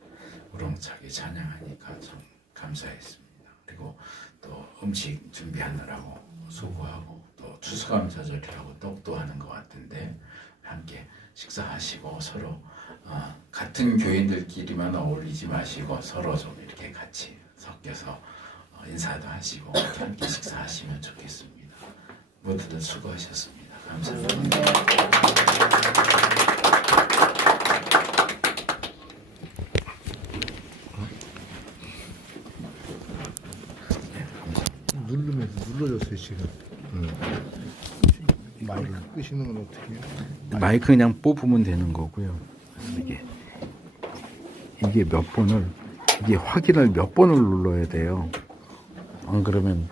우렁차게 찬양하니까 참 감사했습니다. 그리고 또 음식 준비하느라고 수고하고 또 추수감사절이라고 떡도 하는 것 같은데 함께 식사하시고 서로 같은 교인들끼리만 어울리지 마시고 서로 좀 이렇게 같이 섞여서 인사도 하시고 함께 식사하시면 좋겠습니다. 모두들 수고하셨습니다. 감사합니다. 눌러줬어요 지금. 마이크 끄시는 건 어떻게 해요? 마이크 그냥 뽑으면 되는 거고요. 이게 몇 번을, 이게 확인을 몇 번을 눌러야 돼요. 안 그러면